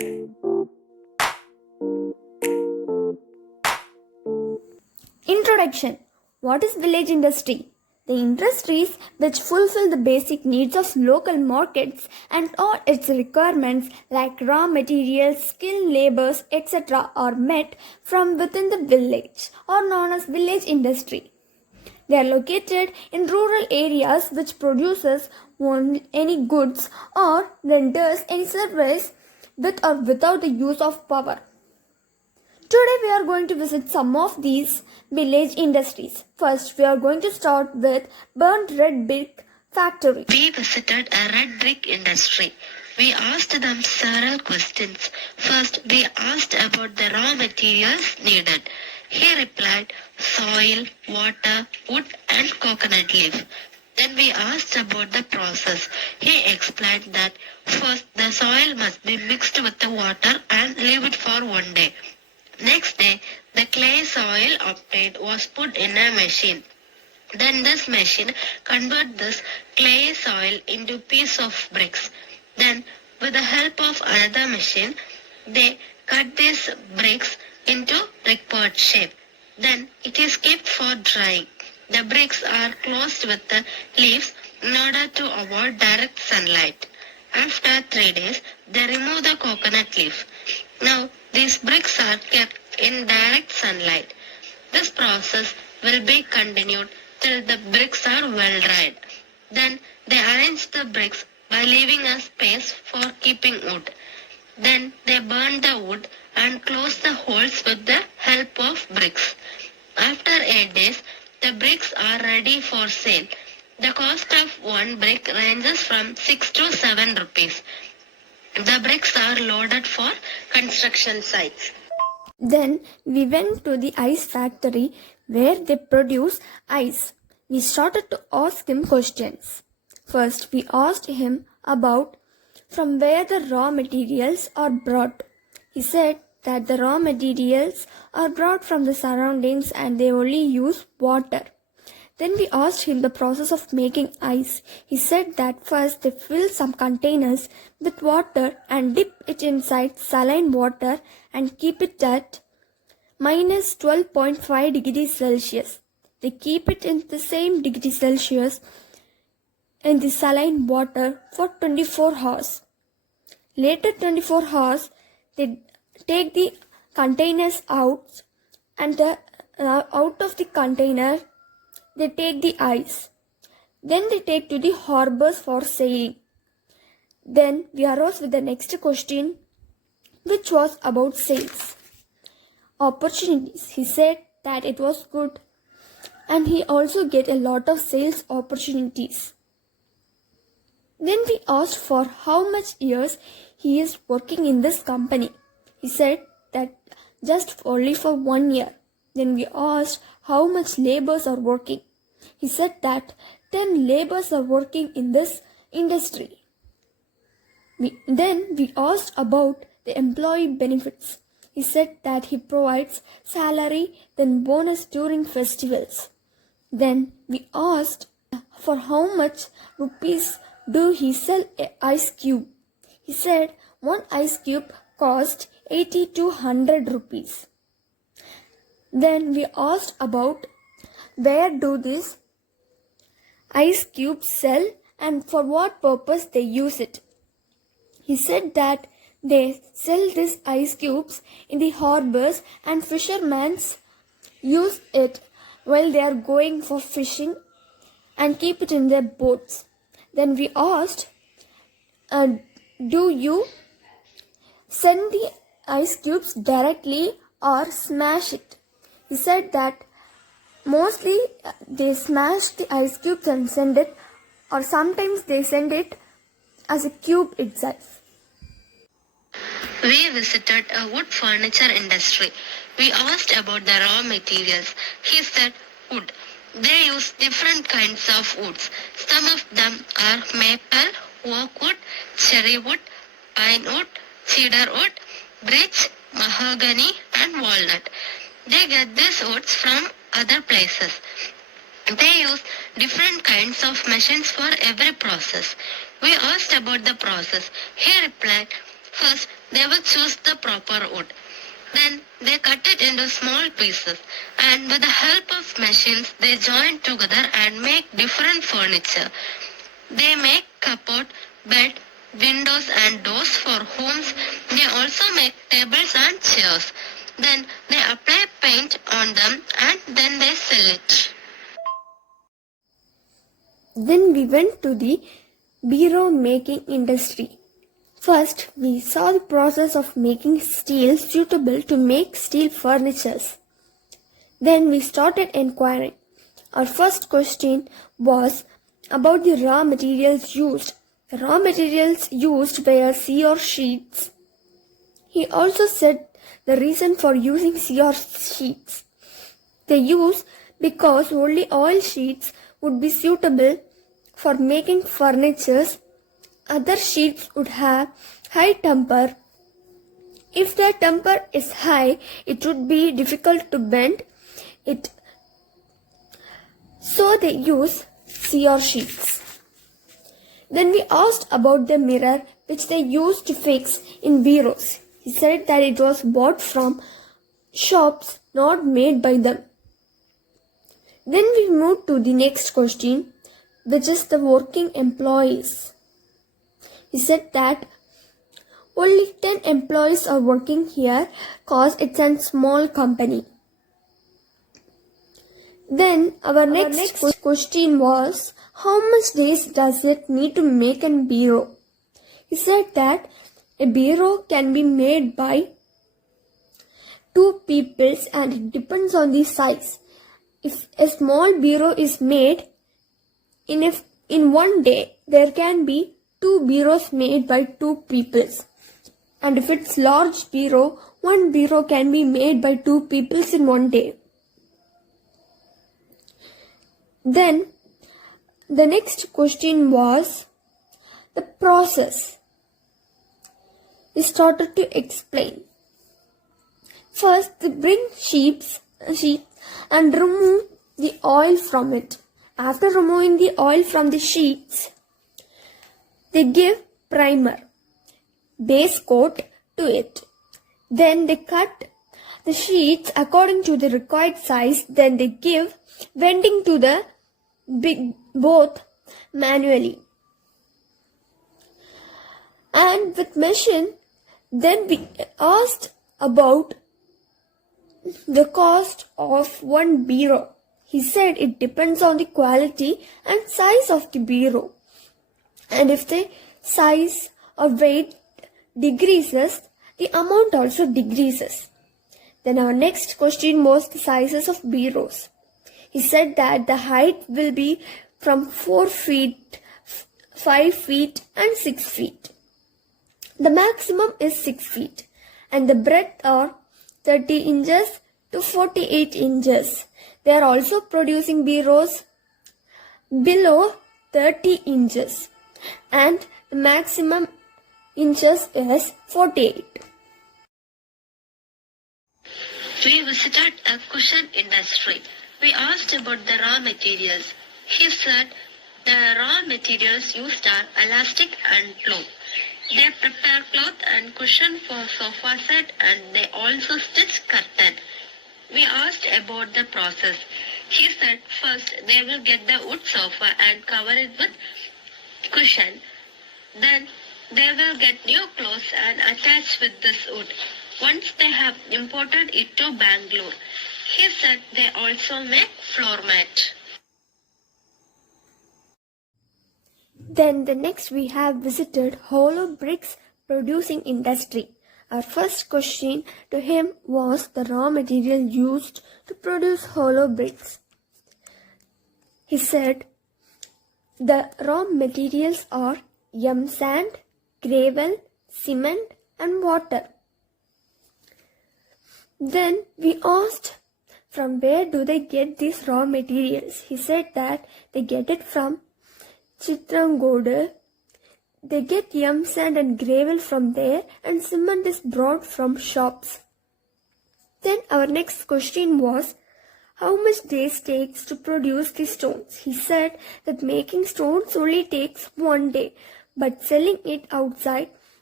Introduction. What is village industry? The industries which fulfill the basic needs of local markets and all its requirements like raw materials, skilled laborers, etc. are met from within the village or known as village industry. They are located in rural areas which produces any goods or renders any service with or without the use of power. Today we are going to visit some of these village industries. First, we are going to start with burnt red brick factory. We visited a red brick industry. We asked them several questions. First, we asked about the raw materials needed. He replied soil, water, wood and coconut leaf. Then we asked about the process. He explained that first the soil must be mixed with the water and leave it for 1 day. Next day, the clay soil obtained was put in a machine. Then this machine converts this clay soil into piece of bricks. Then, with the help of another machine, they cut these bricks into brick pot shape. Then it is kept for drying. The bricks are closed with the leaves in order to avoid direct sunlight. After 3 days, they remove the coconut leaf. Now, these bricks are kept in direct sunlight. This process will be continued till the bricks are well dried. Then they arrange the bricks by leaving a space for keeping wood. Then they burn the wood and close the holes with the help of bricks. After 8 days, the bricks are ready for sale. The cost of one brick ranges from 6 to 7 rupees. The bricks are loaded for construction sites. Then we went to the ice factory where they produce ice. We started to ask him questions. First, we asked him about from where the raw materials are brought. He said that the raw materials are brought from the surroundings and they only use water. Then we asked him the process of making ice. He said that first they fill some containers with water and dip it inside saline water and keep it at minus 12.5 degrees Celsius. They keep it in the same degree Celsius in the saline water for 24 hours. Later 24 hours, they take the containers out and out of the container they take the ice. Then they take to the harbors for sailing. Then we arose with the next question, which was about sales. Opportunities. He said that it was good and he also get a lot of sales opportunities. Then we asked for how much years he is working in this company. He said that just only for 1 year. Then we asked how much laborers are working. He said that 10 laborers are working in this industry. Then we asked about the employee benefits. He said that he provides salary, then bonus during festivals. Then we asked for how much rupees do he sell an ice cube. He said one ice cube cost 80 to 100 rupees. Then we asked about where do these ice cubes sell and for what purpose they use it. He said that they sell these ice cubes in the harbors and fishermen use it while they are going for fishing and keep it in their boats. Then we asked, do you send the ice cubes directly or smash it? He said that mostly they smash the ice cubes and send it, or sometimes they send it as a cube itself. We visited a wood furniture industry. We asked about the raw materials. He said wood. They use different kinds of woods. Some of them are maple, oak wood, cherry wood, pine wood, cedar wood, birch, mahogany and walnut. They get these woods from other places. They use different kinds of machines for every process. We asked about the process. He replied, First, they will choose the proper wood. Then they cut it into small pieces, and with the help of machines they join together and make different furniture. They make cupboard, bed, windows and doors for homes. They also make tables and chairs. Then they apply paint on them and then they sell it. Then we went to the bureau making industry. First, we saw the process of making steel suitable to make steel furnitures. Then we started inquiring. Our first question was about the raw materials used. The raw materials used were sear sheets. He also said the reason for using sear sheets. They use because only oil sheets would be suitable for making furniture. Other sheets would have high temper. If the temper is high, it would be difficult to bend it. So they use sear sheets. Then we asked about the mirror which they used to fix in bureaus. He said that it was bought from shops not made by them. Then we moved to the next question, which is the working employees. He said that only 10 employees are working here cause it's a small company. Then our next question was, how much days does it need to make a bureau? He said that a bureau can be made by 2 people and it depends on the size. If a small bureau is made in one day, there can be 2 bureaus made by 2 people. And if it's large bureau, 1 bureau can be made by 2 people in one day. Then the next question was the process. We started to explain. First, they bring sheets and remove the oil from it. After removing the oil from the sheets, they give primer, base coat to it. Then they cut the sheets according to the required size. Then they give bending to the both manually. And with machine, then we asked about the cost of one bureau. He said it depends on the quality and size of the bureau. And if the size or weight decreases, the amount also decreases. Then our next question was the sizes of bureaus. He said that the height will be from 4 feet, 5 feet and 6 feet. The maximum is 6 feet and the breadth are 30 inches to 48 inches. They are also producing bureaus below 30 inches and the maximum inches is 48. We visited a cushion industry. We asked about the raw materials. He said the raw materials used are elastic and glue. They prepare cloth and cushion for sofa set and they also stitch curtain. We asked about the process. He said first they will get the wood sofa and cover it with cushion. Then they will get new clothes and attach with this wood. Once they have imported it to Bangalore. He said they also make floor mat. Then the next we have visited hollow bricks producing industry. Our first question to him was the raw material used to produce hollow bricks. He said the raw materials are sand, gravel, cement and water. Then we asked from where do they get these raw materials. He said that they get it from Chitrangodu. They get sand and gravel from there and cement is brought from shops. Then our next question was how much days takes to produce the stones. He said that making stones only takes 1 day, but selling it outside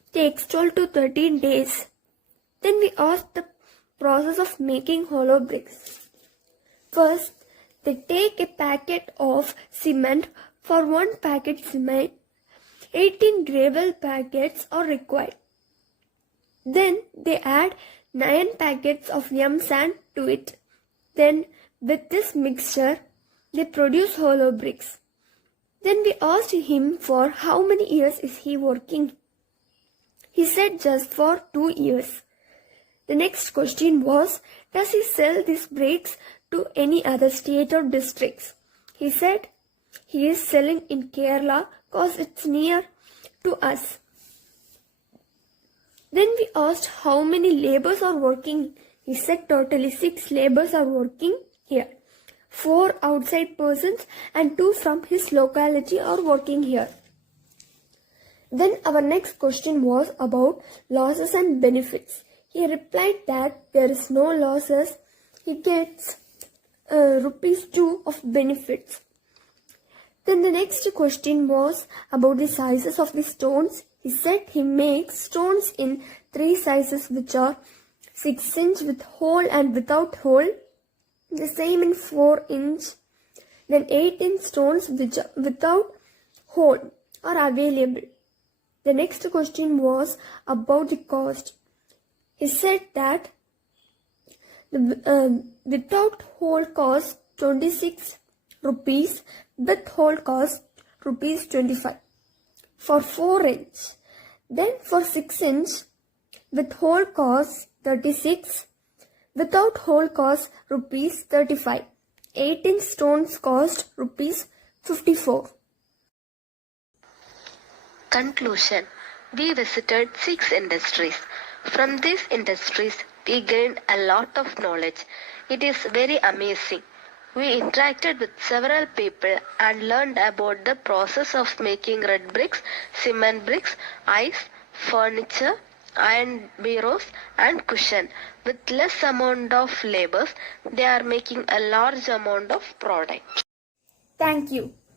takes 12 to 13 days. Then we asked the process of making hollow bricks. First, they take a packet of cement. For one packet cement, 18 gravel packets are required. Then they add 9 packets of yam sand to it. Then with this mixture, they produce hollow bricks. Then we asked him for how many years is he working. He said just for 2 years. The next question was, does he sell these bricks to any other state or districts? He said he is selling in Kerala cause it's near to us. Then we asked how many laborers are working. He said totally 6 laborers are working here. 4 outside persons and 2 from his locality are working here. Then our next question was about losses and benefits. He replied that there is no losses. He gets rupees 2 of benefits. Then the next question was about the sizes of the stones. He said he makes stones in 3 sizes, which are 6 inch with hole and without hole, the same in 4 inch, then 8 inch stones which are without hole are available. The next question was about the cost. He said that the without hole cost 26 rupees, with hole cost rupees 25 for 4 inch. Then for 6 inch, with hole cost 36, without hole cost rupees 35. 8 inch stones cost rupees 54. Conclusion. We visited 6 industries. From these industries, we gained a lot of knowledge. It is very amazing. We interacted with several people and learned about the process of making red bricks, cement bricks, ice, furniture, iron bureaus and cushion. With less amount of labors, they are making a large amount of product. Thank you.